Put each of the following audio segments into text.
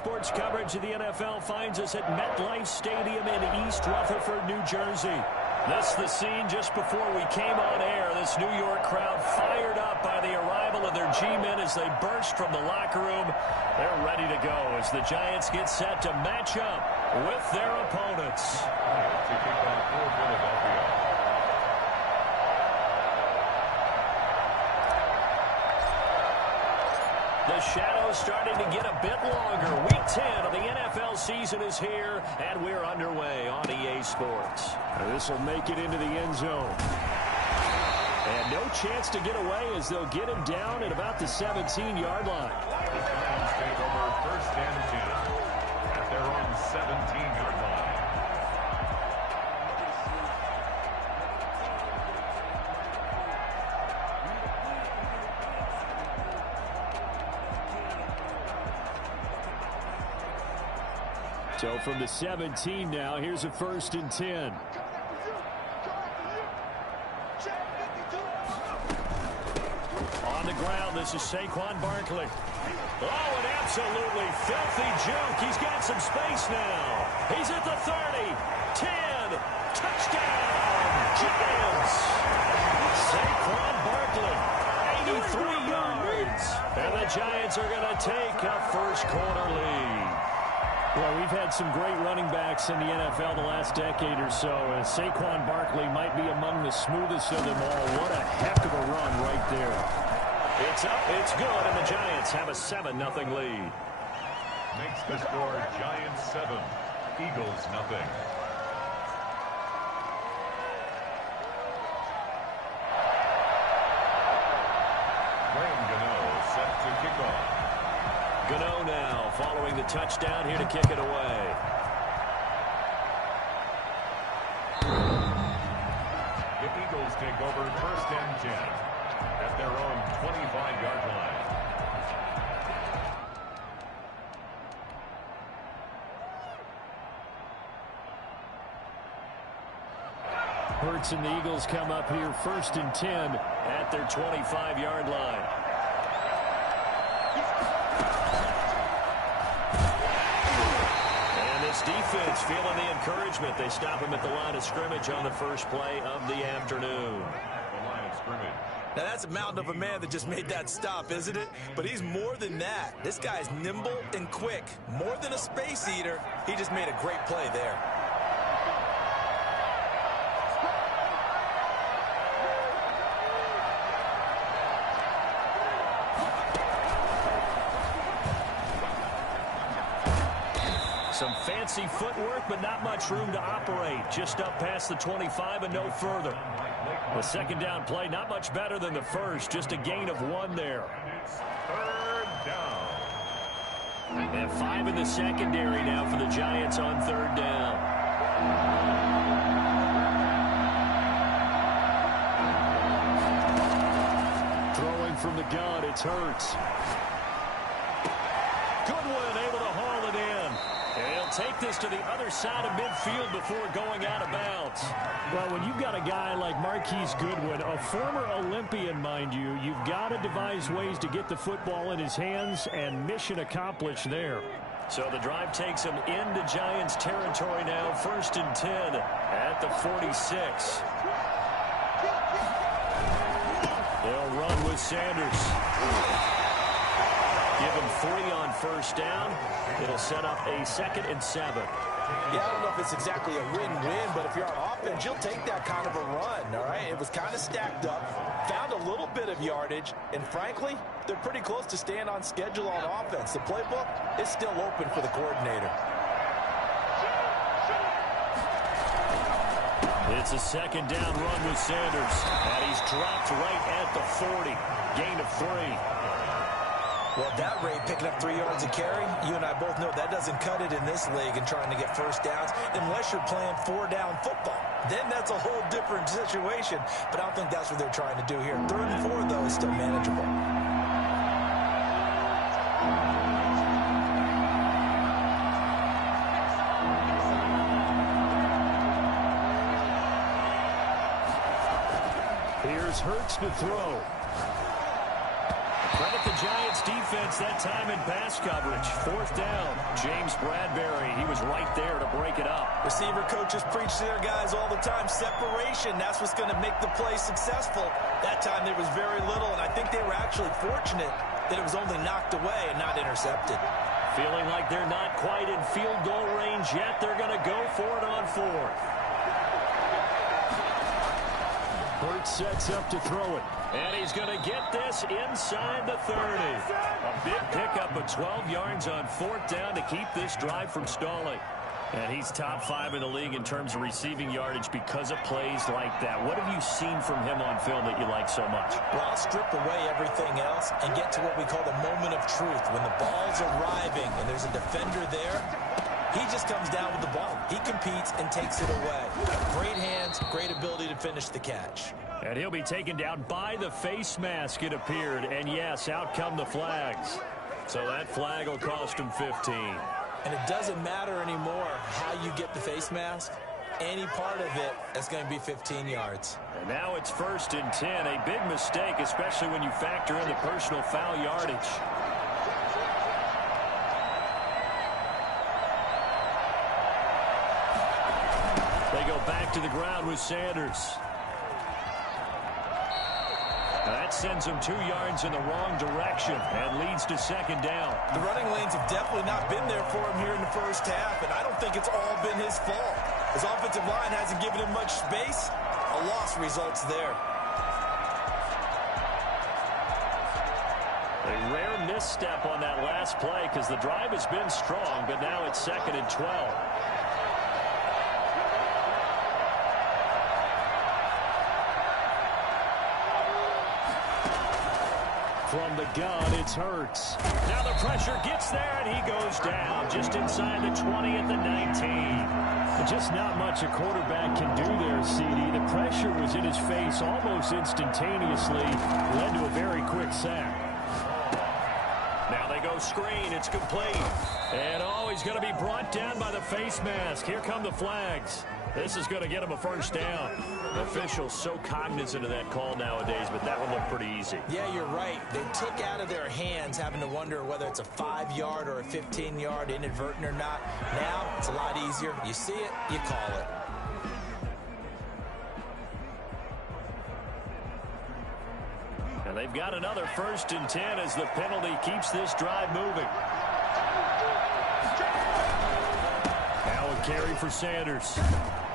sports coverage of the NFL finds us at MetLife Stadium in East Rutherford, New Jersey. This the scene just before we came on air. This New York crowd fired up by the arrival of their G-men as they burst from the locker room. They're ready to go as the Giants get set to match up with their opponents. To kick off for Philadelphia. The shadow's starting to get a bit longer. Week 10 of the NFL season is here, and we're underway on EA Sports. This will make it into the end zone. And no chance to get away as they'll get him down at about the 17-yard line. The Giants take over first and 10 at their own 17-yard line. So from the 17 now, here's a first and 10. On the ground, this is Saquon Barkley. Oh, an absolutely filthy juke. He's got some space now. He's at the 30, 10, touchdown, Giants. Saquon Barkley, 83 yards. And the Giants are going to take a first quarter lead. Well, we've had some great running backs in the NFL the last decade or so. Saquon Barkley might be among the smoothest of them all. What a heck of a run right there. It's up, it's good, and the Giants have a 7-0 lead. Makes the score Giants 7, Eagles nothing. Graham Gano set to kick off. Gano now following the touchdown here to kick it away. The Eagles take over first and 10 at their own 25-yard line. Hurts and the Eagles come up here first and 10 at their 25-yard line. Defense feeling the encouragement. They stop him at the line of scrimmage on the first play of the afternoon. The line of scrimmage. Now that's a mountain of a man that just made that stop, isn't it? But he's more than that. This guy's nimble and quick. More than a space eater. He just made a great play there. Some fancy footwork, but not much room to operate. Just up past the 25 and no further. The second down play, not much better than the first. Just a gain of 1 there. It's third down. And 5 in the secondary now for the Giants on third down. Throwing from the gun, it's Hurts. Goodwin able to haul it in. And he'll take this to the other side of midfield before going out of bounds. Well, when you've got a guy like Marquise Goodwin, a former Olympian, mind you, you've got to devise ways to get the football in his hands, and mission accomplished there. So the drive takes him into Giants territory now, first and 10 at the 46. They'll run with Sanders. Give him 3 on first down. It'll set up a 2nd and 7. Yeah, I don't know if it's exactly a win-win, but if you're on offense, you'll take that kind of a run, all right? It was kind of stacked up, found a little bit of yardage, and frankly, they're pretty close to staying on schedule on offense. The playbook is still open for the coordinator. It's a 2nd down run with Sanders, and he's dropped right at the 40. Gain of 3. Well, at that rate, picking up 3 yards a carry, you and I both know that doesn't cut it in this league and trying to get first downs unless you're playing 4-down football. Then that's a whole different situation, but I don't think that's what they're trying to do here. 3rd and 4, though, is still manageable. Here's Hurts to throw. Credit the Giants defense that time in pass coverage. Fourth down. James Bradbury, he was right there to break it up. Receiver coaches preach to their guys all the time. Separation, that's what's going to make the play successful. That time there was very little, and I think they were actually fortunate that it was only knocked away and not intercepted. Feeling like they're not quite in field goal range yet. They're going to go for it on fourth. Burt sets up to throw it. And he's going to get this inside the 30. A big pickup of 12 yards on fourth down to keep this drive from stalling. And he's top 5 in the league in terms of receiving yardage because of plays like that. What have you seen from him on film that you like so much? Well, I'll strip away everything else and get to what we call the moment of truth. When the ball's arriving and there's a defender there, he just comes down with the ball. He competes and takes it away. Great hands, great ability to finish the catch. And he'll be taken down by the face mask, it appeared. And yes, out come the flags. So that flag will cost him 15. And it doesn't matter anymore how you get the face mask. Any part of it is going to be 15 yards. And now it's 1st and 10. A big mistake, especially when you factor in the personal foul yardage. They go back to the ground with Sanders. That sends him 2 yards in the wrong direction and leads to 2nd down. The running lanes have definitely not been there for him here in the first half, and I don't think it's all been his fault. His offensive line hasn't given him much space. A loss results there. A rare misstep on that last play because the drive has been strong, but now it's 2nd and 12. From the gun, it's Hurts. Now the pressure gets there, and he goes down just inside the 20 at the 19. Just not much a quarterback can do there, CD. The pressure was in his face almost instantaneously, led to a very quick sack. Now they go screen. It's complete. And, he's going to be brought down by the face mask. Here come the flags. This is going to get him a 1st down. Officials so cognizant of that call nowadays, but that one looked pretty easy. Yeah, you're right. They took out of their hands having to wonder whether it's a 5-yard or a 15-yard inadvertent or not. Now it's a lot easier. You see it, you call it. And they've got another 1st and 10 as the penalty keeps this drive moving. Now a carry for Sanders.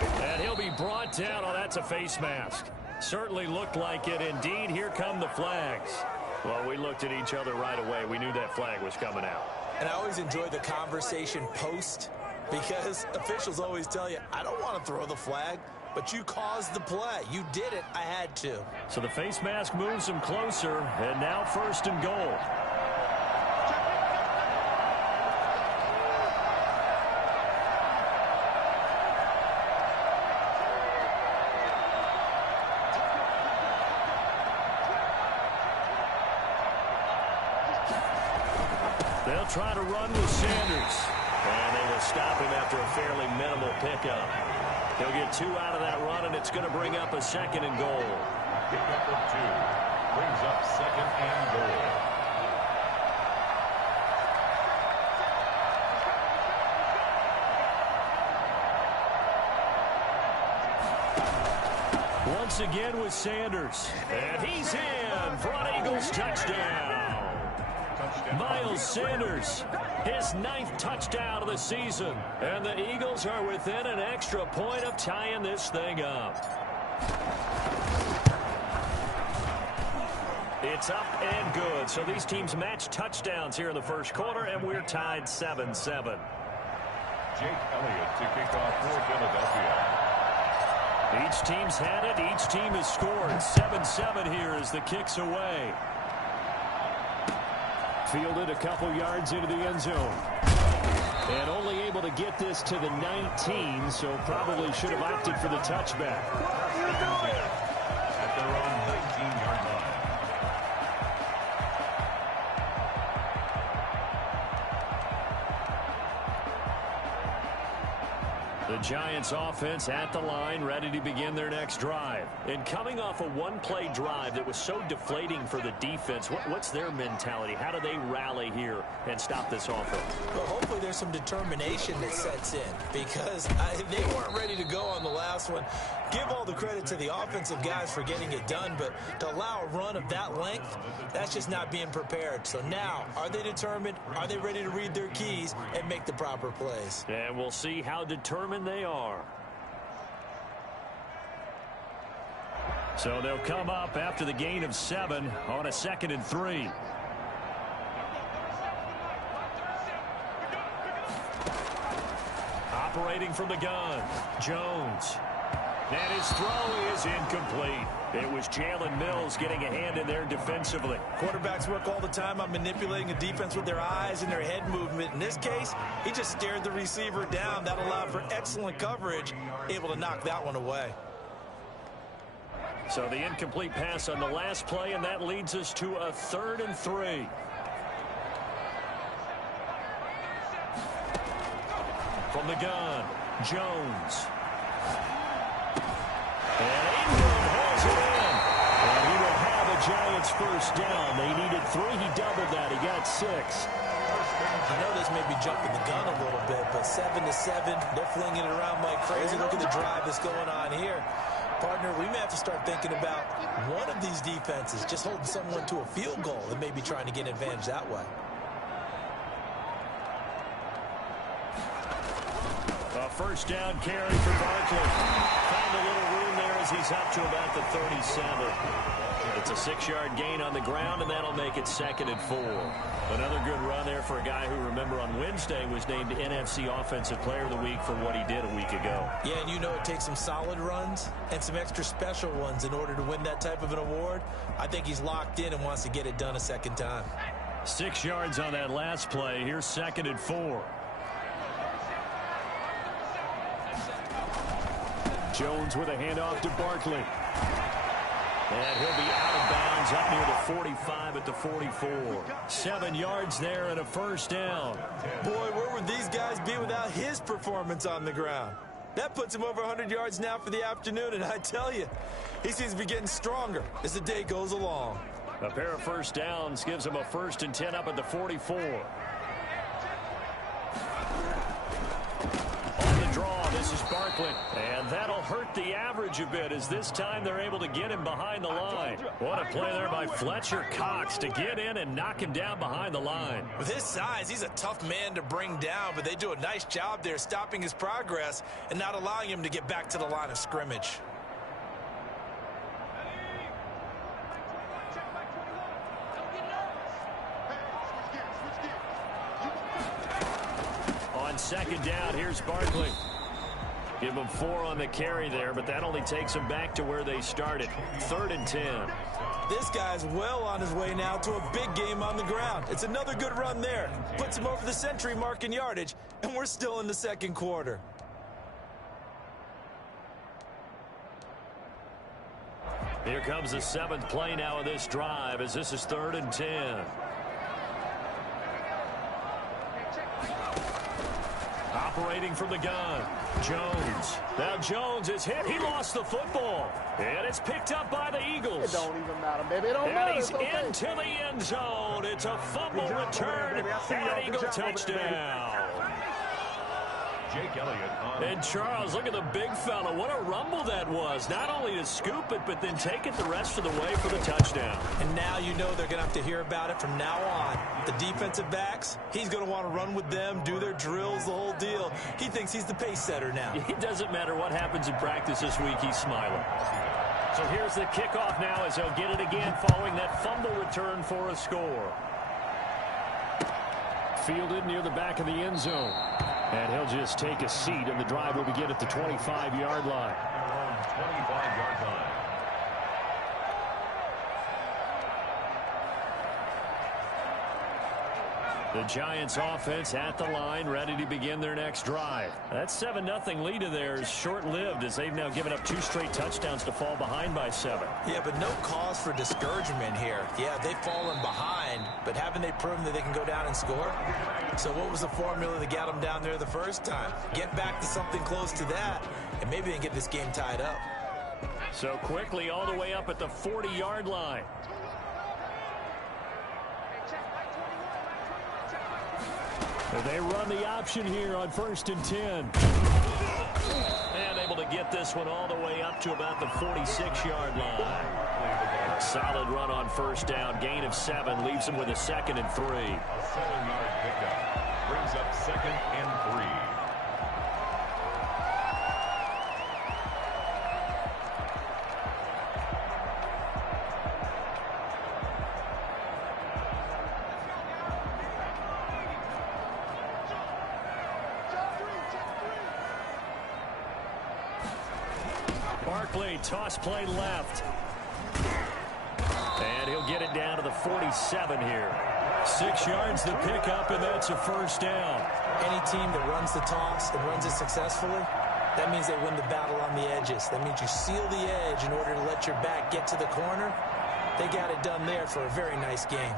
And he'll be brought down. Oh, that's a face mask. Certainly looked like it. Indeed, here come the flags. Well, we looked at each other right away. We knew that flag was coming out. And I always enjoy the conversation post because officials always tell you, I don't want to throw the flag, but you caused the play. You did it. I had to. So the face mask moves him closer, and now 1st and goal. They'll try to run with Sanders. And they will stop him after a fairly minimal pickup. He'll get 2 out of that run, and it's going to bring up a 2nd and goal. Pickup of 2 brings up 2nd and goal. Once again with Sanders. And he's in for an Eagles touchdown. Miles Sanders, his 9th touchdown of the season. And the Eagles are within an extra point of tying this thing up. It's up and good. So these teams match touchdowns here in the first quarter, and we're tied 7-7. Jake Elliott to kick off for Philadelphia. Each team's had it. Each team has scored. 7-7 here as the kick's away. Fielded a couple yards into the end zone. And only able to get this to the 19, so probably should have opted for the touchback. At their own 19-yard line. The Giants offense at the line, ready to begin their next drive. And coming off a one-play drive that was so deflating for the defense, what's their mentality? How do they rally here and stop this offense? Well, hopefully there's some determination that sets in because they weren't ready to go on the last one. Give all the credit to the offensive guys for getting it done, but to allow a run of that length, that's just not being prepared. So now, are they determined? Are they ready to read their keys and make the proper plays? And we'll see how determined they are. So they'll come up after the gain of 7 on a 2nd and 3. Operating from the gun, Jones. And his throw is incomplete. It was Jalen Mills getting a hand in there defensively. Quarterbacks work all the time on manipulating a defense with their eyes and their head movement. In this case, he just stared the receiver down. That allowed for excellent coverage, able to knock that one away. So the incomplete pass on the last play, and that leads us to a 3rd and 3. From the gun, Jones. And Ingram holds it in. And he will have a Giants first down. They needed 3. He doubled that. He got 6. I know this may be jumping the gun a little bit, but 7-7, they're flinging it around like crazy. Look at the drive that's going on here. Partner, we may have to start thinking about one of these defenses just holding someone to a field goal and maybe trying to get an advantage that way. A first down carry for Barkley. Found a little room there as he's up to about the 37. It's a 6-yard gain on the ground, and that'll make it 2nd and 4. Another good run there for a guy who, remember, on Wednesday was named NFC Offensive Player of the Week for what he did a week ago. Yeah, and you know it takes some solid runs and some extra special ones in order to win that type of an award. I think he's locked in and wants to get it done a second time. 6 yards on that last play. Here's 2nd and 4. Jones with a handoff to Barkley. And he'll be out of bounds up near the 45 at the 44. 7 yards there and a first down. Boy, where would these guys be without his performance on the ground? That puts him over 100 yards now for the afternoon, and I tell you, he seems to be getting stronger as the day goes along. A pair of first downs gives him a 1st and 10 up at the 44. On the draw, this is Barkley. And that'll hurt the average a bit as this time they're able to get him behind the line. What a play there by Fletcher Cox to get in and knock him down behind the line. With his size, he's a tough man to bring down, but they do a nice job there stopping his progress and not allowing him to get back to the line of scrimmage. On 2nd down, here's Barkley. Give them 4 on the carry there, but that only takes them back to where they started. 3rd and 10. This guy's well on his way now to a big game on the ground. It's another good run there. Puts him over the century mark in yardage, and we're still in the 2nd quarter. Here comes the 7th play now of this drive as this is 3rd and 10. Operating from the gun, Jones. Now Jones is hit. He lost the football. And it's picked up by the Eagles. It don't even matter, baby. It don't and matter. he's okay. into the end zone. It's a fumble return and an Eagle touchdown. Jake Elliott on. And Charles, look at the big fella. What a rumble that was. Not only to scoop it, but then take it the rest of the way for the touchdown. And now you know they're going to have to hear about it from now on. The defensive backs, he's going to want to run with them, do their drills, the whole deal. He thinks he's the pace setter now. It doesn't matter what happens in practice this week. He's smiling. So here's the kickoff now as they'll get it again following that fumble return for a score. Fielded near the back of the end zone. And he'll just take a seat, and the drive will begin at the 25-yard line. 25-yard line. The Giants offense at the line, ready to begin their next drive. That 7-0 lead of theirs is short-lived as they've now given up 2 straight touchdowns to fall behind by 7. Yeah, but no cause for discouragement here. Yeah, they've fallen behind, but haven't they proven that they can go down and score? So what was the formula that got them down there the first time? Get back to something close to that, and maybe they can get this game tied up. So quickly all the way up at the 40-yard line. They run the option here on 1st and 10. And able to get this one all the way up to about the 46-yard line. A solid run on 1st down. Gain of 7 leaves them with a 2nd and 3. A 7-yard pickup brings up 2nd and 3. Toss play left. And he'll get it down to the 47 here. 6 yards the pickup, and that's a 1st down. Any team that runs the toss and runs it successfully, that means they win the battle on the edges. That means you seal the edge in order to let your back get to the corner. They got it done there for a very nice game.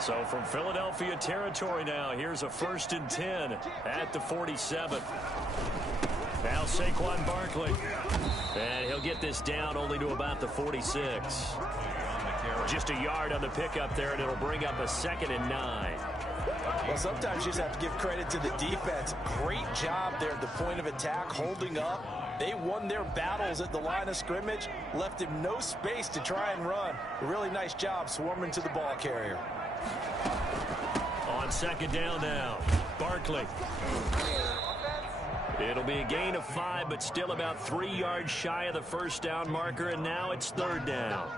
So from Philadelphia territory now, here's a 1st and 10 at the 47. Now Saquon Barkley. And he'll get this down only to about the 46. Just a yard on the pickup there, and it'll bring up a 2nd and 9. Well, sometimes you just have to give credit to the defense. Great job there at the point of attack, holding up. They won their battles at the line of scrimmage, left him no space to try and run. A really nice job swarming to the ball carrier. On 2nd down now, Barkley. It'll be a gain of 5, but still about 3 yards shy of the 1st down marker, and now it's 3rd down.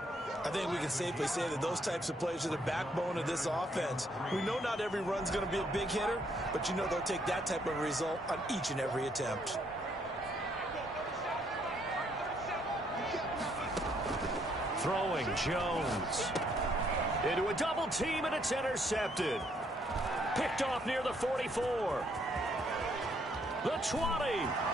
I think we can safely say that those types of plays are the backbone of this offense. We know not every run's going to be a big hitter, but you know they'll take that type of result on each and every attempt. Throwing Jones. Into a double team, and it's intercepted. Picked off near the 44. The 20,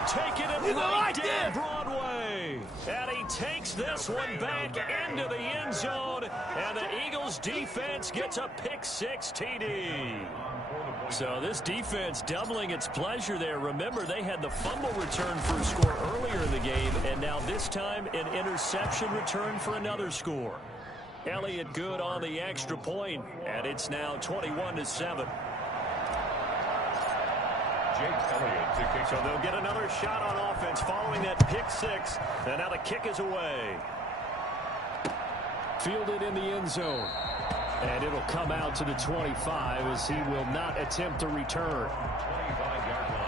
taking it right down Broadway. And he takes this one back into the end zone. And the Eagles defense gets a pick-6 TD. So this defense doubling its pleasure there. Remember, they had the fumble return for a score earlier in the game. And now this time, an interception return for another score. Elliott good on the extra point. And it's now 21-7. So they'll get another shot on offense following that pick-6. And now the kick is away. Fielded in the end zone. And it'll come out to the 25 as he will not attempt to return. 25-yard line.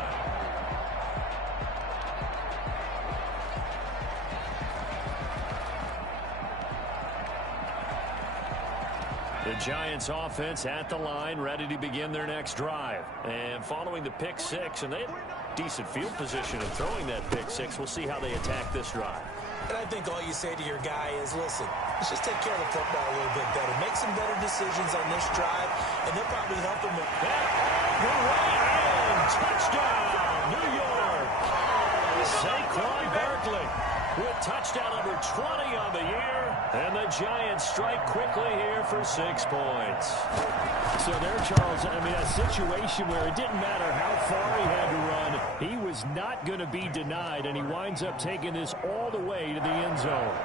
The Giants offense at the line, ready to begin their next drive. And following the pick-6, and they had decent field position in throwing that pick-6. We'll see how they attack this drive. And I think all you say to your guy is, listen, let's just take care of the football a little bit better. Make some better decisions on this drive, and they'll probably help him with that. The way in, touchdown, New York. Saquon Barkley with touchdown number 20 on the year. And the Giants strike quickly here for 6 points. So there, Charles, I mean, a situation where it didn't matter how far he had to run. He was not going to be denied, and he winds up taking this all the way to the end zone.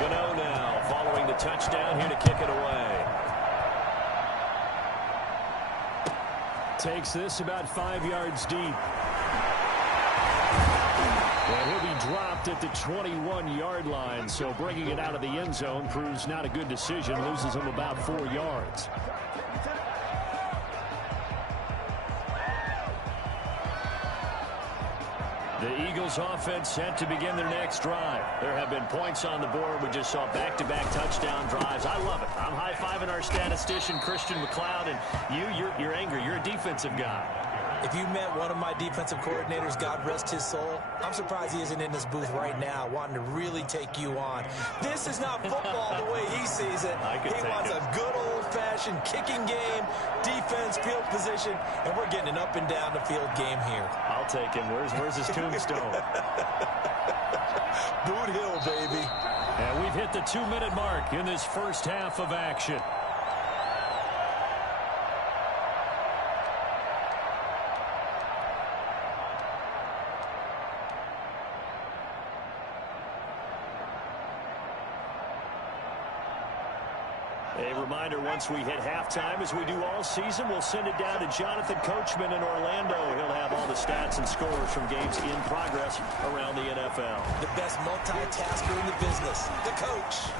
Gano now following the touchdown here to kick it away. Takes this about 5 yards deep. And he'll be dropped at the 21-yard line, so bringing it out of the end zone proves not a good decision, loses him about 4 yards. The Eagles offense set to begin their next drive. There have been points on the board. We just saw back-to-back touchdown drives. I love it. I'm high-fiving our statistician, Christian McLeod, and you're angry. You're a defensive guy. If you met one of my defensive coordinators, God rest his soul, I'm surprised he isn't in this booth right now wanting to really take you on. This is not football the way he sees it. He wants a good old-fashioned kicking game, defense, field position, and we're getting an up-and-down-the-field game here. I'll take him. Where's his tombstone? Boot Hill, baby. And we've hit the 2-minute mark in this first half of action. A reminder, once we hit halftime, as we do all season, we'll send it down to Jonathan Coachman in Orlando. He'll have all the stats and scores from games in progress around the NFL. The best multitasker in the business, the coach.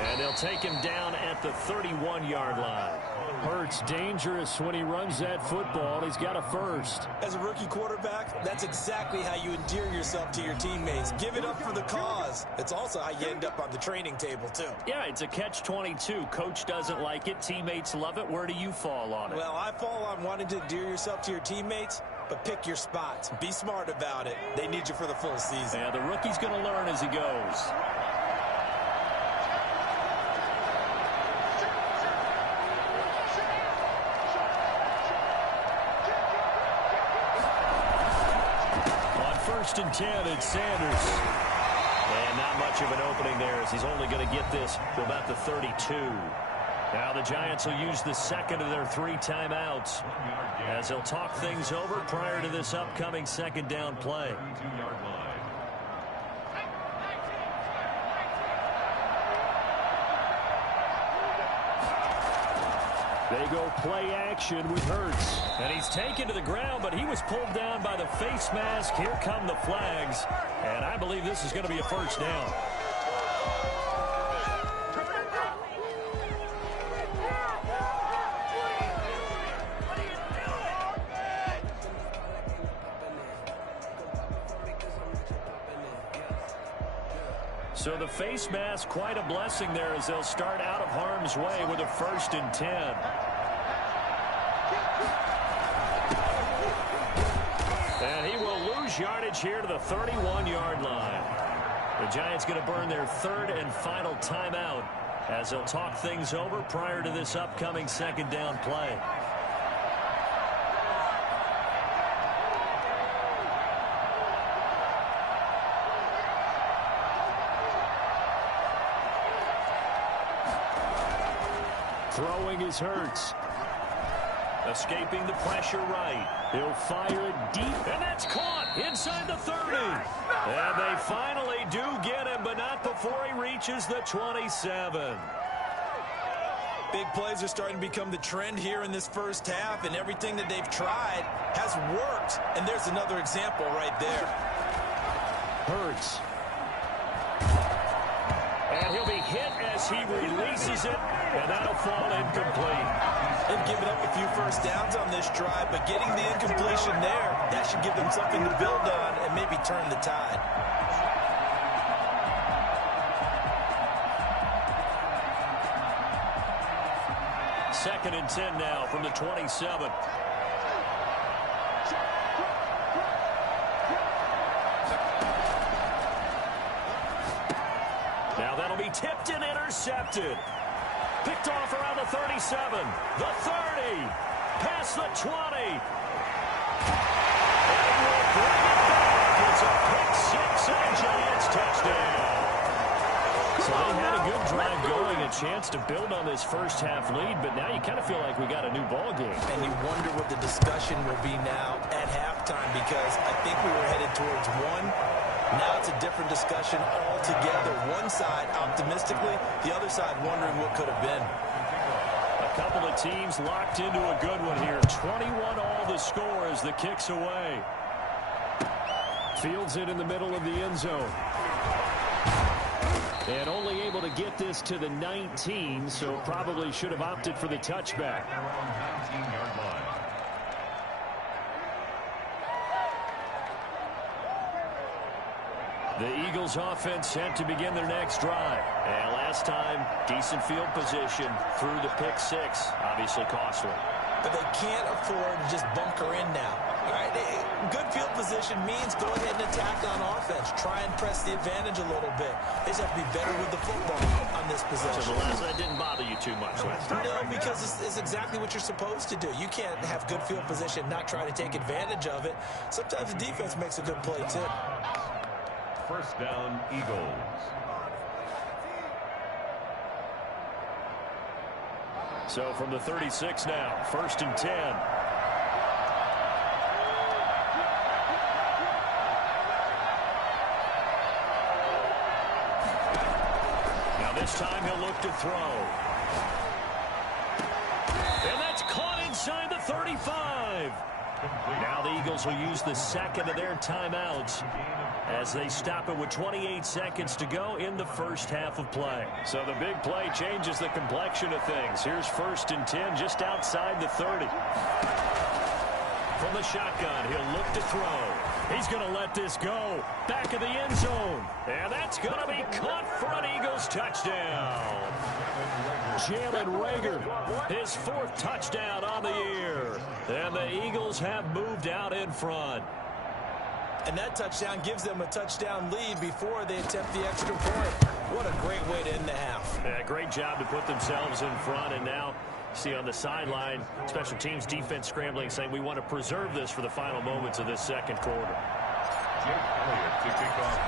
And they'll take him down at the 31-yard line. Hurts dangerous when he runs that football. He's got a first. As a rookie quarterback, that's exactly how you endear yourself to your teammates. Give it up for the cause. It's also how you end up on the training table, too. Yeah, it's a catch-22. Coach doesn't like it. Teammates love it. Where do you fall on it? Well, I fall on wanting to endear yourself to your teammates, but pick your spots. Be smart about it. They need you for the full season. Yeah, the rookie's going to learn as he goes. First and 10, it's Sanders. And not much of an opening there as he's only going to get this to about the 32. Now the Giants will use the second of their 3 timeouts as they'll talk things over prior to this upcoming second down play. They go play action with Hurts. And he's taken to the ground, but he was pulled down by the face mask. Here come the flags. And I believe this is going to be a first down. So the face mask, quite a blessing there as they'll start out of harm's way with a first and 10. And he will lose yardage here to the 31-yard line. The Giants going to burn their 3rd and final timeout as they'll talk things over prior to this upcoming second down play. Throwing is Hurts. Escaping the pressure right. He'll fire it deep, and that's caught inside the 30. And they finally do get him, but not before he reaches the 27. Big plays are starting to become the trend here in this first half, and everything that they've tried has worked. And there's another example right there. Hurts. And he'll be hit as he releases it, and that'll fall incomplete. They've given up a few first downs on this drive, but getting the incompletion there, that should give them something to build on and maybe turn the tide. Second and 10 now from the 27. Now that'll be tipped and intercepted. Picked off around the 37, the 30, past the 20. And we'll bring it back. It's a pick six and a Giants touchdown. So they had a good drive going, a chance to build on this first half lead, but now you kind of feel like we got a new ball game. And you wonder what the discussion will be now at halftime, because I think we were headed towards one. Now it's a different discussion altogether. One side optimistically, the other side wondering what could have been. A couple of teams locked into a good one here. 21 all the score as the kick's away. Fields it in the middle of the end zone. And only able to get this to the 19, so probably should have opted for the touchback. The Eagles offense set to begin their next drive. And last time, decent field position through the pick six. Obviously costly. but they can't afford to just bunker in now. All right, good field position means go ahead and attack on offense. Try and press the advantage a little bit. They just have to be better with the football on this possession. So the last that didn't bother you too much, right? No, because it's exactly what you're supposed to do. You can't have good field position, not try to take advantage of it. Sometimes the defense makes a good play, too. First down, Eagles. So from the 36 now, 1st and 10. Now this time he'll look to throw. And that's caught inside the 35. Now the Eagles will use the second of their timeouts as they stop it with 28 seconds to go in the first half of play. So the big play changes the complexion of things. Here's 1st and 10 just outside the 30. From the shotgun, he'll look to throw. He's going to let this go. Back of the end zone. And that's going to be caught for an Eagles touchdown. Jalen Reagor, his 4th touchdown on the year. And the Eagles have moved out in front. And that touchdown gives them a touchdown lead before they attempt the extra point. What a great way to end the half. Yeah, great job to put themselves in front. And now, see on the sideline, special teams defense scrambling, saying we want to preserve this for the final moments of this second quarter.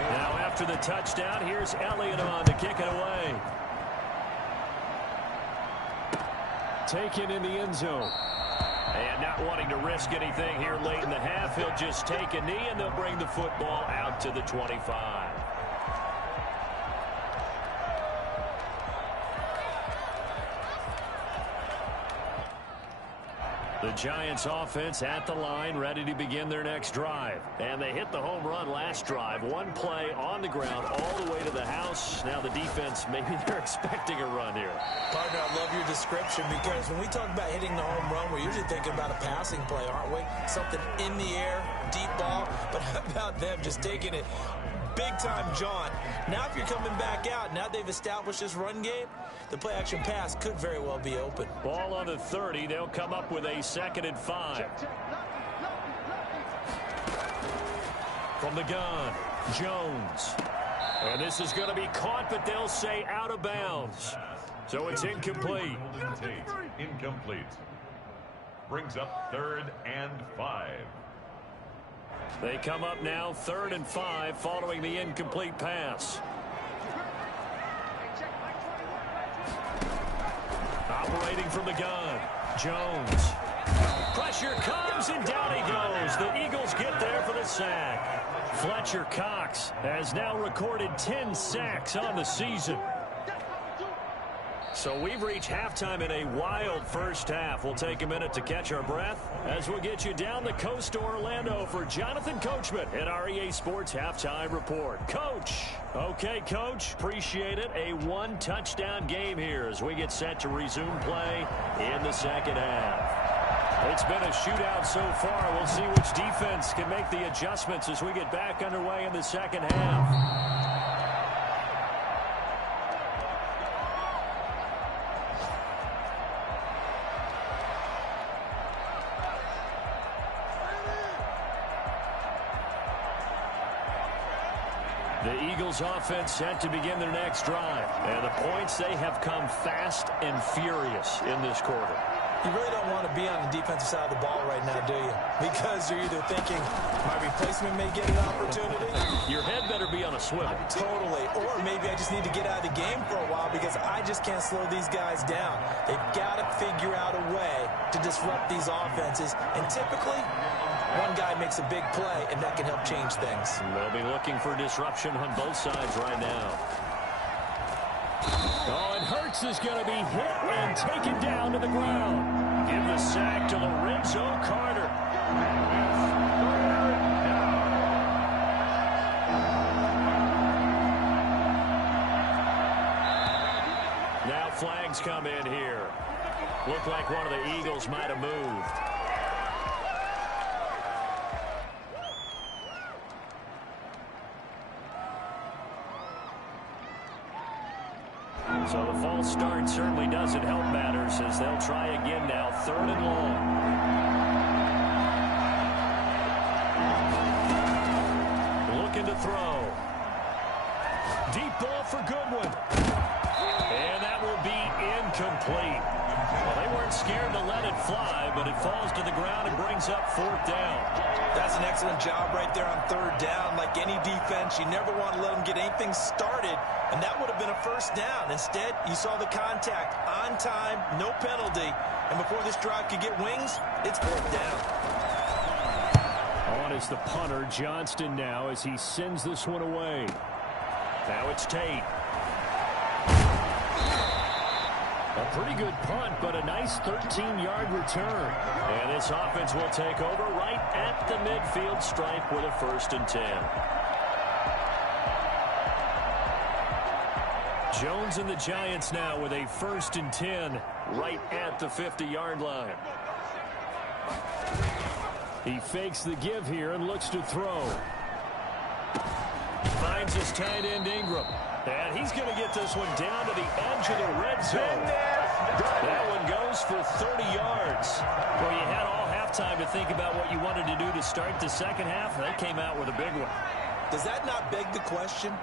Now after the touchdown, here's Elliott on to kick it away. Taken in the end zone. And not wanting to risk anything here late in the half, he'll just take a knee and they'll bring the football out to the 25. The Giants offense at the line, ready to begin their next drive. And they hit the home run last drive. One play on the ground all the way to the house. Now the defense, maybe they're expecting a run here. Partner, I love your description because when we talk about hitting the home run, we're usually thinking about a passing play, aren't we? Something in the air, deep ball. But how about them just taking it big-time jaunt? Now if you're coming back out, now they've established this run game, the play-action pass could very well be open. Ball on the 30. They'll come up with a 2nd and 5. From the gun, Jones. And this is going to be caught, but they'll say out of bounds. So it's incomplete. Incomplete. Brings up 3rd and 5. They come up now 3rd and 5 following the incomplete pass. Operating from the gun, Jones. Pressure comes and down he goes. The Eagles get there for the sack. Fletcher Cox has now recorded 10 sacks on the season. So we've reached halftime in a wild first half. We'll take a minute to catch our breath as we'll get you down the coast to Orlando for Jonathan Coachman at our EA Sports Halftime Report. Coach. Okay, Coach. Appreciate it. A 1-touchdown game here as we get set to resume play in the second half. It's been a shootout so far. We'll see which defense can make the adjustments as we get back underway in the second half. The Eagles offense set to begin their next drive. And the points, they have come fast and furious in this quarter. You really don't want to be on the defensive side of the ball right now, do you? Because you're either thinking my replacement may get an opportunity. Your head better be on a swivel. Totally. Or maybe I just need to get out of the game for a while because I just can't slow these guys down. They've got to figure out a way to disrupt these offenses. And typically, one guy makes a big play, and that can help change things. They'll be looking for disruption on both sides right now. Oh, and Hurts is going to be hit and taken down to the ground. Give the sack to Lorenzo Carter. Now flags come in here. Looked like one of the Eagles might have moved. So the false start certainly doesn't help matters as they'll try again now, 3rd and long. Looking to throw. Deep ball for Goodwin. And that will be incomplete. Well, they weren't scared to let it fly, but it falls to the ground and brings up 4th down. That's an excellent job right there on 3rd down. Like any defense, you never want to let them get anything started, and that would have been a 1st down. Instead, you saw the contact on time, no penalty, and before this drive could get wings, it's 4th down. On is the punter, Johnston now, as he sends this one away. Now it's Tate. A pretty good punt, but a nice 13-yard return. And this offense will take over right at the midfield stripe with a 1st and 10. Jones and the Giants now with a 1st and 10 right at the 50-yard line. He fakes the give here and looks to throw. Finds his tight end Ingram. And he's going to get this one down to the edge of the red zone. That one goes for 30 yards. Well, you had all halftime to think about what you wanted to do to start the second half. They came out with a big one. Does that not beg the question?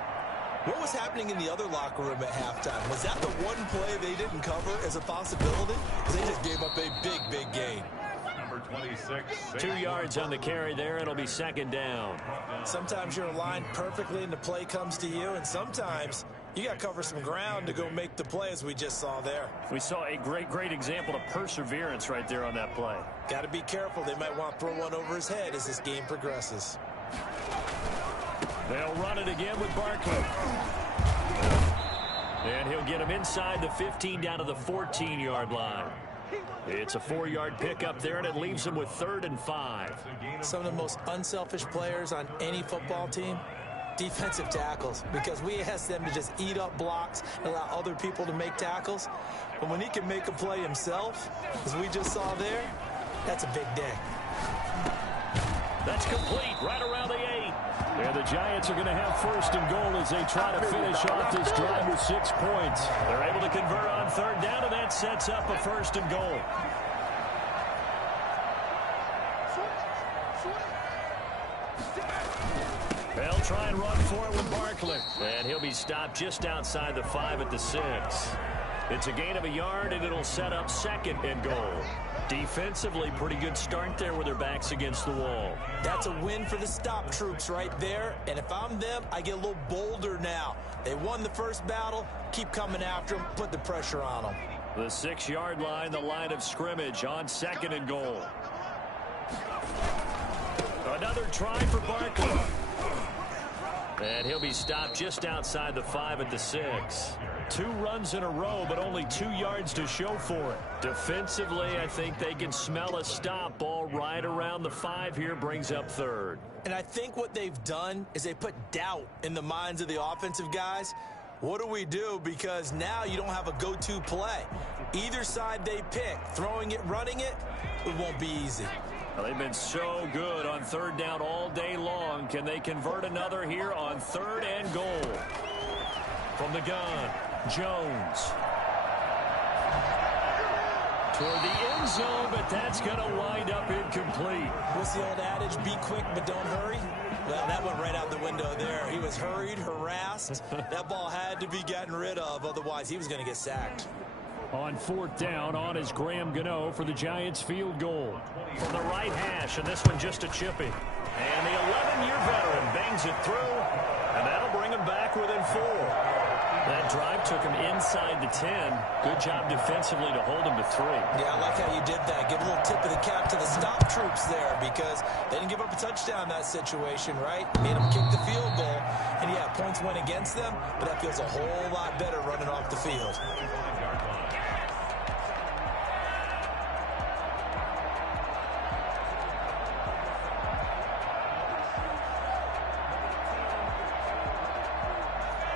What was happening in the other locker room at halftime? Was that the one play they didn't cover as a possibility? They just gave up a big, big gain. Number 26. 2 yards on the carry there. It'll be 2nd down. Sometimes you're aligned perfectly and the play comes to you, and sometimes you got to cover some ground to go make the play, as we just saw there. We saw a great example of perseverance right there on that play. Got to be careful. They might want to throw one over his head as this game progresses. They'll run it again with Barkley. And he'll get him inside the 15 down to the 14-yard line. It's a 4-yard pickup there, and it leaves him with 3rd and 5. Some of the most unselfish players on any football team, defensive tackles, because we ask them to just eat up blocks and allow other people to make tackles. But when he can make a play himself, as we just saw there, that's a big day. That's complete right around the 8. And the Giants are going to have 1st and goal as they try to finish off this drive with 6 points. They're able to convert on 3rd down, and that sets up a 1st and goal. They'll try and run for it with Barkley. And he'll be stopped just outside the 5 at the 6. It's a gain of a yard, and it'll set up 2nd and goal. Defensively, pretty good start there with their backs against the wall. That's a win for the stop troops right there. And if I'm them, I get a little bolder now. They won the first battle. Keep coming after them. Put the pressure on them. The 6-yard line, the line of scrimmage on 2nd and goal. Another try for Barkley. And he'll be stopped just outside the 5 at the 6. 2 runs in a row, but only 2 yards to show for it. Defensively, I think they can smell a stop. Ball right around the 5 here, brings up 3rd. And I think what they've done is they put doubt in the minds of the offensive guys. What do we do? Because now you don't have a go-to play. Either side they pick, throwing it, running it, it won't be easy. Well, they've been so good on 3rd down all day long. Can they convert another here on 3rd and goal? From the gun, Jones. Toward the end zone, but that's going to wind up incomplete. What's the old adage? Be quick, but don't hurry. Well, that went right out the window there. He was hurried, harassed. That ball had to be gotten rid of. Otherwise, he was going to get sacked. On 4th down, on is Graham Gano for the Giants field goal. From the right hash, and this one just a chippy. And the 11-year veteran bangs it through, and that'll bring him back within 4. That drive took him inside the 10. Good job defensively to hold him to 3. Yeah, I like how you did that. Give a little tip of the cap to the stop troops there because they didn't give up a touchdown in that situation, right? Made them kick the field goal. And, yeah, points went against them, but that feels a whole lot better running off the field.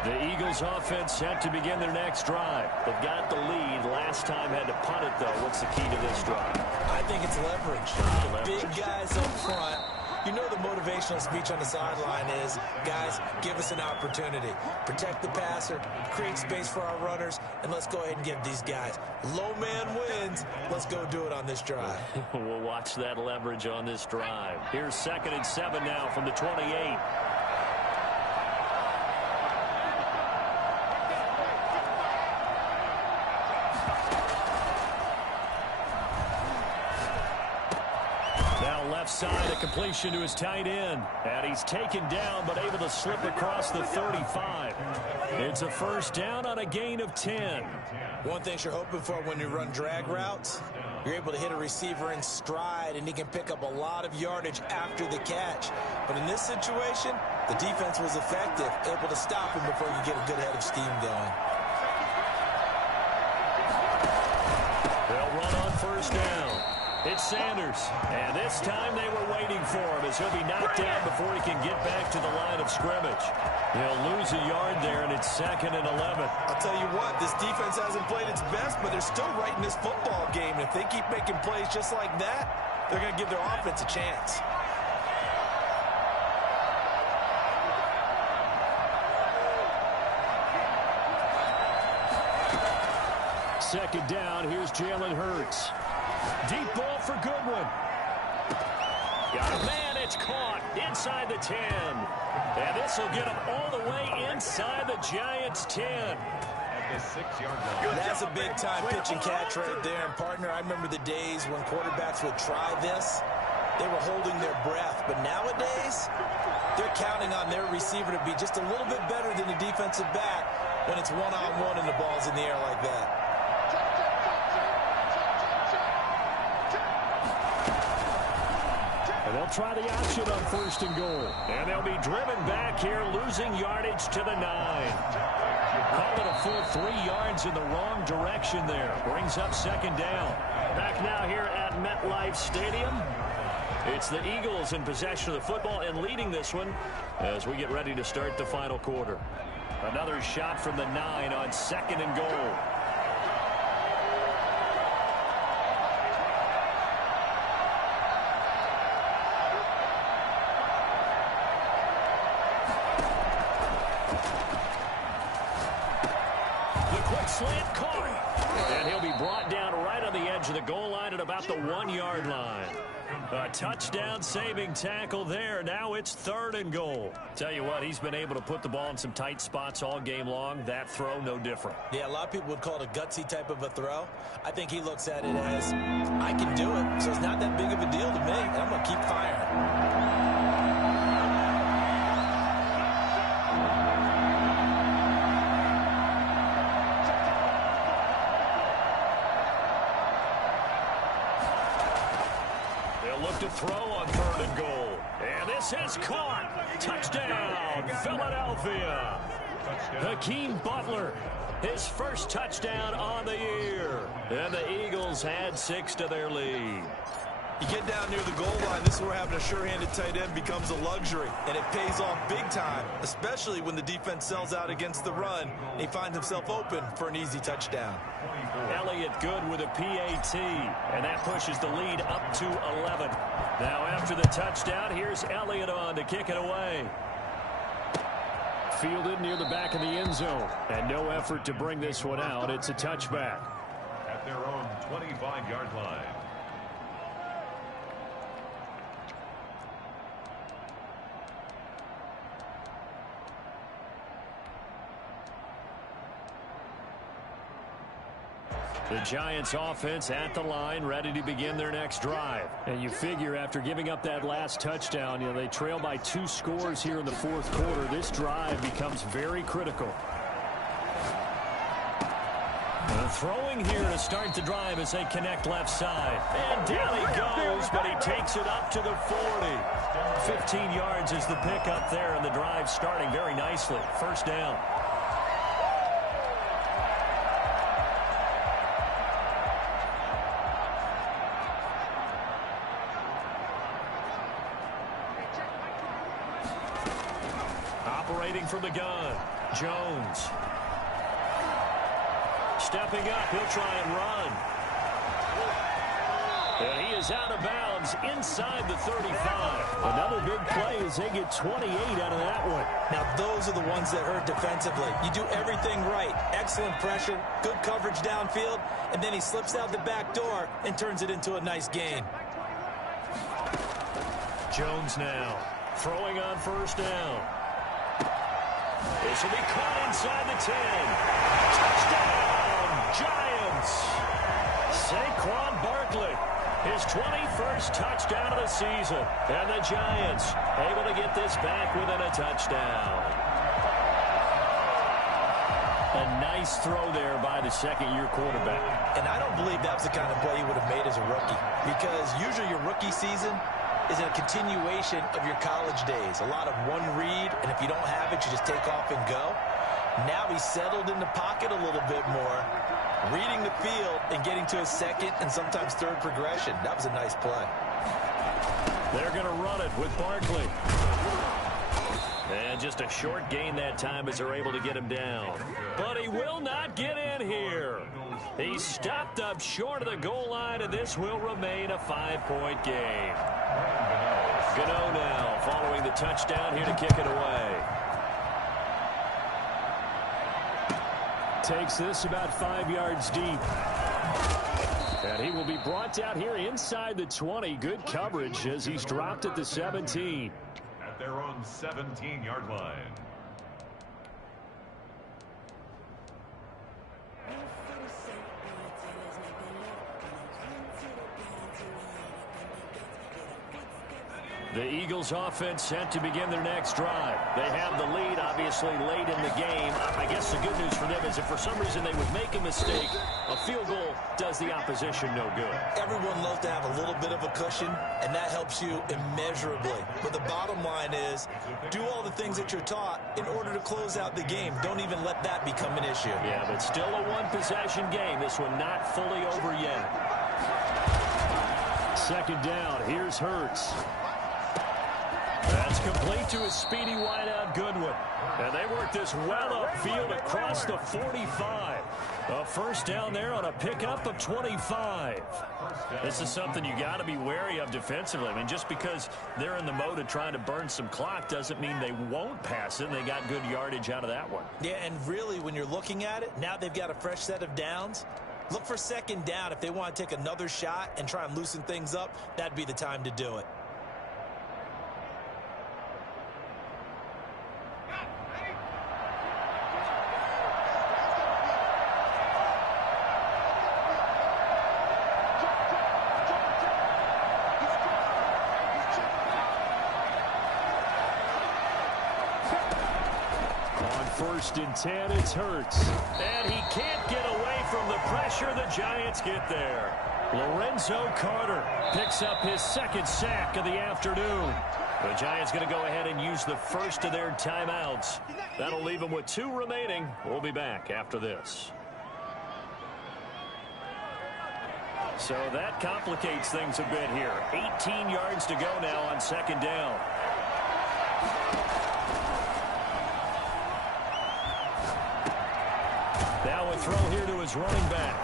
The Eagles offense set to begin their next drive. They've got the lead. Last time had to punt it, though. What's the key to this drive? I think it's leverage. Big guys up front. You know the motivational speech on the sideline is, guys, give us an opportunity. Protect the passer, create space for our runners, and let's go ahead and give these guys. Low man wins. Let's go do it on this drive. We'll watch that leverage on this drive. Here's 2nd and 7 now from the 28. Left side, a completion to his tight end. And he's taken down, but able to slip across the 35. It's a 1st down on a gain of 10. One thing you're hoping for when you run drag routes, you're able to hit a receiver in stride, and he can pick up a lot of yardage after the catch. But in this situation, the defense was effective, able to stop him before you get a good head of steam going. They'll run on 1st down. It's Sanders, and this time they were waiting for him as he'll be knocked down before he can get back to the line of scrimmage. He'll lose a yard there, and it's 2nd and 11. I'll tell you what, this defense hasn't played its best, but they're still right in this football game. And if they keep making plays just like that, they're going to give their offense a chance. Second down, here's Jalen Hurts. Deep ball for Goodwin. Got a man, it's caught inside the 10. And this will get him all the way inside the Giants' 10. At the 6-yard line. That's a big-time pitch and catch right there. And, partner, I remember the days when quarterbacks would try this. They were holding their breath. But nowadays, they're counting on their receiver to be just a little bit better than the defensive back when it's one-on-one and the ball's in the air like that. They'll try the option on 1st and goal. And they'll be driven back here, losing yardage to the 9. Call it a full 3 yards in the wrong direction there. Brings up 2nd down. Back now here at MetLife Stadium. It's the Eagles in possession of the football and leading this one as we get ready to start the final quarter. Another shot from the 9 on 2nd and goal. Slant caught. And he'll be brought down right on the edge of the goal line at about the 1-yard line. A touchdown-saving tackle there. Now it's 3rd and goal. Tell you what, he's been able to put the ball in some tight spots all game long. That throw, no different. Yeah, a lot of people would call it a gutsy type of a throw. I think he looks at it as, I can do it, so it's not that big of a deal to me, and I'm going to keep firing. To throw on 3rd and goal. And this is caught. Touchdown, Philadelphia. Hakeem Butler, his first touchdown on the year. And the Eagles add 6 to their lead. You get down near the goal line, this is where having a sure-handed tight end becomes a luxury. And it pays off big time, especially when the defense sells out against the run. And he finds himself open for an easy touchdown. Elliott good with a PAT, and that pushes the lead up to 11. Now after the touchdown, here's Elliott on to kick it away. Fielded near the back of the end zone, and no effort to bring this one out. It's a touchback. At their own 25-yard line. The Giants offense at the line, ready to begin their next drive. And you figure after giving up that last touchdown, they trail by 2 scores here in the 4th quarter. This drive becomes very critical. Throwing here to start the drive as they connect left side. And down he goes, but he takes it up to the 40. 15 yards is the pickup there, and the drive starting very nicely. 1st down. Operating from the gun, Jones. Stepping up, he'll try and run. And he is out of bounds inside the 35. Another big play as they get 28 out of that one. Now, those are the ones that hurt defensively. You do everything right. Excellent pressure, good coverage downfield, and then he slips out the back door and turns it into a nice gain. Jones now throwing on first down. This will be caught inside the 10. Touchdown, Giants. Saquon Barkley, his 21st touchdown of the season. And the Giants able to get this back within a touchdown. A nice throw there by the second-year quarterback. And I don't believe that was the kind of play he would have made as a rookie, because usually your rookie season is a continuation of your college days. A lot of one read, and if you don't have it, you just take off and go. Now he's settled in the pocket a little bit more, reading the field and getting to his second and sometimes third progression. That was a nice play. They're going to run it with Barkley. And just a short gain that time as they're able to get him down. But he will not get in here. He's stopped up short of the goal line, and this will remain a 5-point game. Gano now following the touchdown here to kick it away. Takes this about 5 yards deep. And he will be brought down here inside the 20. Good coverage as he's dropped at the 17. At their own 17-yard line. The Eagles offense set to begin their next drive. They have the lead, obviously, late in the game. I guess the good news for them is if for some reason they would make a mistake, a field goal does the opposition no good. Everyone loves to have a little bit of a cushion, and that helps you immeasurably. But the bottom line is, do all the things that you're taught in order to close out the game. Don't even let that become an issue. Yeah, but still a one-possession game. This one not fully over yet. Second down, here's Hurts. That's complete to his speedy wideout Goodwin. And they work this well upfield across the 45. A first down there on a pickup of 25. This is something you got to be wary of defensively. I mean, just because they're in the mode of trying to burn some clock doesn't mean they won't pass it. They got good yardage out of that one. Yeah, and really, when you're looking at it, now they've got a fresh set of downs. Look for second down. If they want to take another shot and try and loosen things up, that'd be the time to do it. First and 10, it's Hurts. And he can't get away from the pressure. The Giants get there. Lorenzo Carter picks up his second sack of the afternoon. The Giants going to go ahead and use the first of their timeouts. That'll leave them with 2 remaining. We'll be back after this. So that complicates things a bit here. 18 yards to go now on second down. Now a throw here to his running back.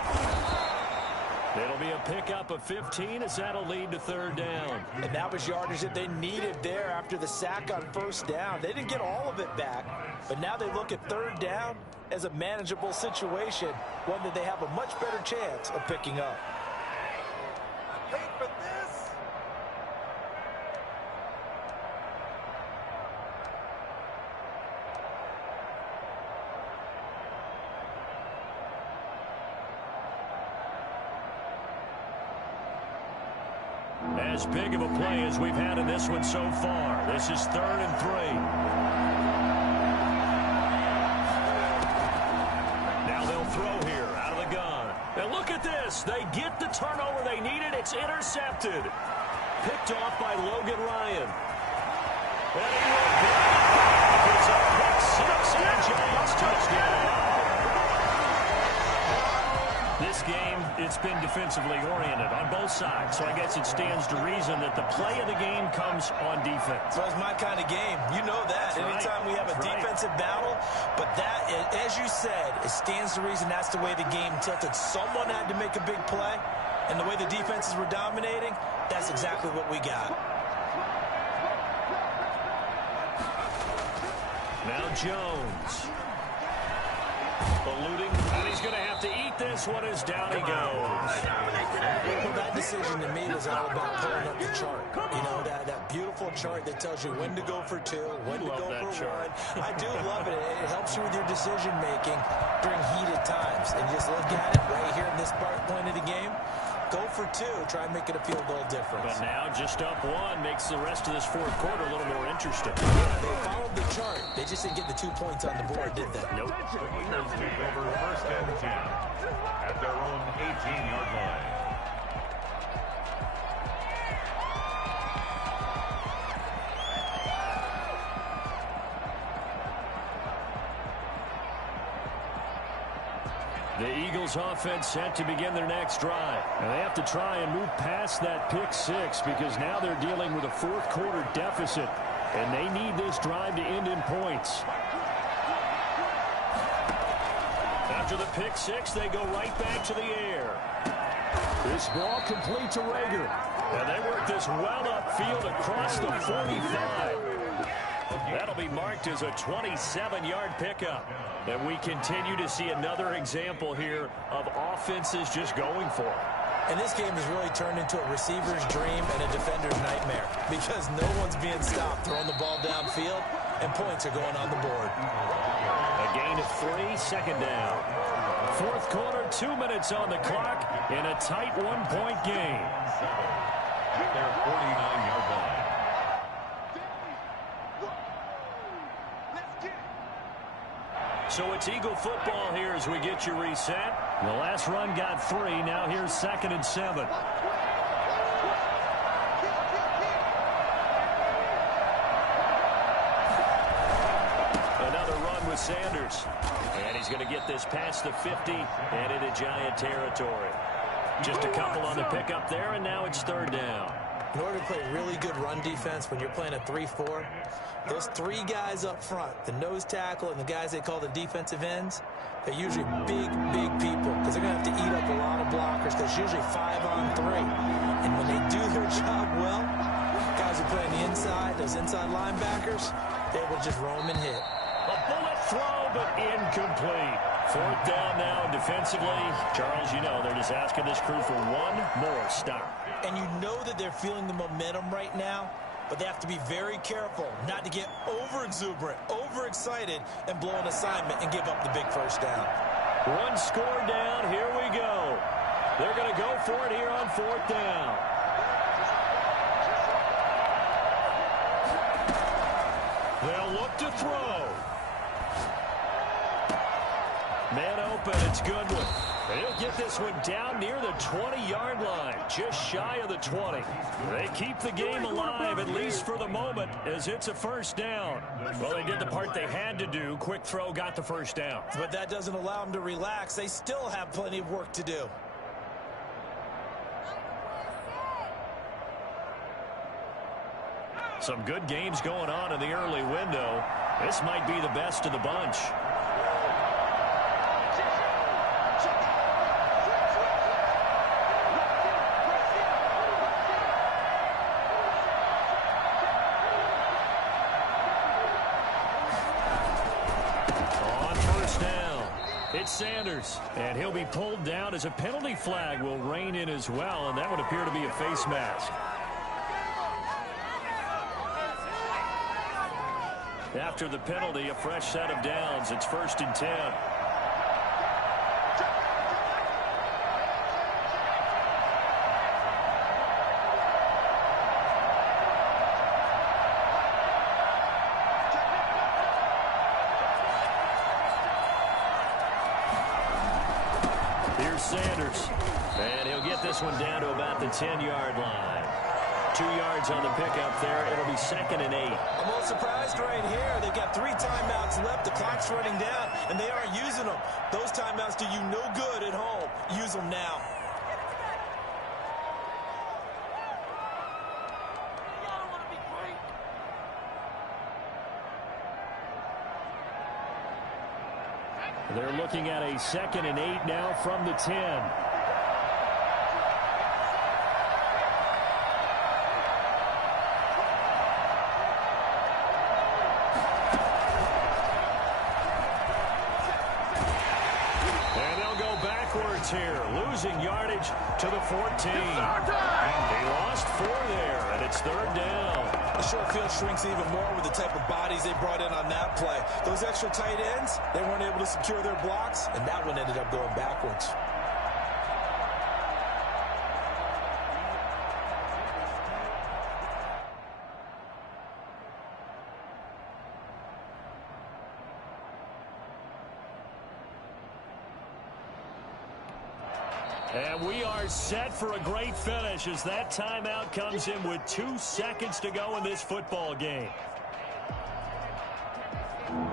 It'll be a pickup of 15 as that'll lead to third down. And that was yardage that they needed there after the sack on first down. They didn't get all of it back, but now they look at third down as a manageable situation, one that they have a much better chance of picking up. Wait for this. As big of a play as we've had in this one so far. This is 3rd and 3. Now they'll throw here out of the gun. And look at this. They get the turnover they needed. It's intercepted. Picked off by Logan Ryan. And he will bring it back. It's a pick six and a Giants touchdown. This game, it's been defensively oriented on both sides, so I guess it stands to reason that the play of the game comes on defense. Well, it's my kind of game. You know that. That's anytime we have a defensive battle, but that, as you said, it stands to reason that's the way the game tilted. Someone had to make a big play, And the way the defenses were dominating, that's exactly what we got. Now Jones. Eluding, and he's going to have to eat this one as down he goes. Well, that decision to me was all about pulling up the chart. You know, that beautiful chart that tells you when to go for two, when to go for one. I do love it. It helps you with your decision-making during heated times. And just look at it right here in this point of the game. Go for two. Try and make it a field goal difference. But now just up one makes the rest of this fourth quarter a little more interesting. Yeah, they followed the chart. They just didn't get the 2 points on the board, did they? Nope. The Eagles take over first and 10 at their own 18-yard line. The Eagles offense set to begin their next drive. And they have to try and move past that pick six because now they're dealing with a fourth quarter deficit. And they need this drive to end in points. After the pick six, they go right back to the air. This ball complete to Rager. And they work this well upfield across the 45. That'll be marked as a 27-yard pickup. And we continue to see another example here of offenses just going for it. And this game has really turned into a receiver's dream and a defender's nightmare because no one's being stopped throwing the ball downfield, and points are going on the board. A gain of 3, second down. Fourth quarter, 2 minutes on the clock in a tight one-point game. At their 49-yard line. So it's Eagle football here as we get you reset. The last run got 3. Now here's 2nd and 7. Another run with Sanders. And he's going to get this past the 50 and into Giant territory. Just a couple on the pickup there, and now it's 3rd down. In order to play really good run defense when you're playing a 3-4, those 3 guys up front, the nose tackle and the guys they call the defensive ends, they're usually big, big people because they're going to have to eat up a lot of blockers because it's usually 5 on 3. And when they do their job well, guys who play on the inside, those inside linebackers, they will just roam and hit. A bullet throw, but incomplete. 4th down now, and defensively, Charles, you know, they're just asking this crew for one more stop. And you know that they're feeling the momentum right now, but they have to be very careful not to get over-exuberant, over-excited, and blow an assignment and give up the big first down. One score down. Here we go. They're going to go for it here on 4th down. They'll look to throw. Man open, it's Goodwin. And he'll get this one down near the 20-yard line, just shy of the 20. They keep the game alive, at least for the moment, as it's a first down. Well, they did the part they had to do. Quick throw got the first down. But that doesn't allow them to relax. They still have plenty of work to do. Some good games going on in the early window. This might be the best of the bunch. Sanders, and he'll be pulled down as a penalty flag will rein in as well, and that would appear to be a face mask. After the penalty, a fresh set of downs. It's 1st and 10. Sanders, and he'll get this one down to about the 10-yard line. 2 yards on the pickup there. It'll be 2nd and 8. I'm a little surprised right here. They've got 3 timeouts left. The clock's running down, and they aren't using them. Those timeouts do you no good at home. Use them now. They're looking at a 2nd and 8 now from the 10. yards here, losing yardage to the 14. They lost 4 there, and it's 3rd down. The short field shrinks even more with the type of bodies they brought in on that play. Those extra tight ends, they weren't able to secure their blocks, and that one ended up going backwards. And we are set for a great finish as that timeout comes in with 2 seconds to go in this football game.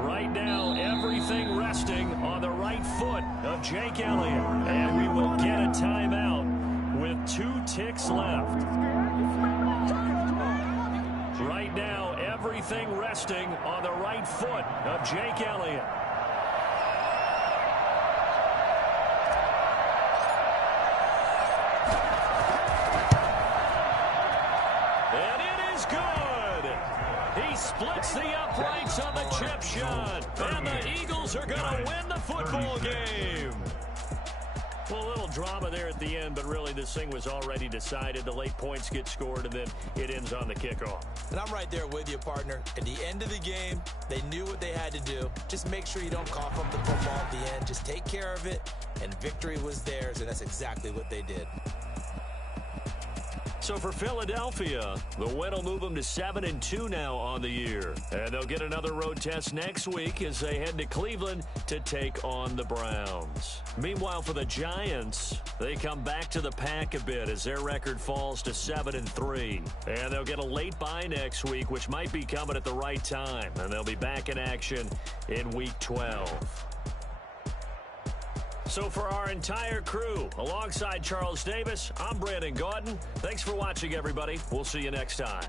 Right now, everything resting on the right foot of Jake Elliott. And we will get a timeout with 2 ticks left. Right now, everything resting on the right foot of Jake Elliott. Splits the uprights on the chip shot. And the Eagles are going to win the football game. Well, a little drama there at the end, but really this thing was already decided. The late points get scored, and then it ends on the kickoff. And I'm right there with you, partner. At the end of the game, they knew what they had to do. Just make sure you don't cough up the football at the end. Just take care of it, and victory was theirs, and that's exactly what they did. So for Philadelphia, the win will move them to 7-2 now on the year. And they'll get another road test next week as they head to Cleveland to take on the Browns. Meanwhile, for the Giants, they come back to the pack a bit as their record falls to 7-3. And they'll get a late bye next week, which might be coming at the right time. And they'll be back in action in Week 12. So for our entire crew, alongside Charles Davis, I'm Brandon Gaudin. Thanks for watching, everybody. We'll see you next time.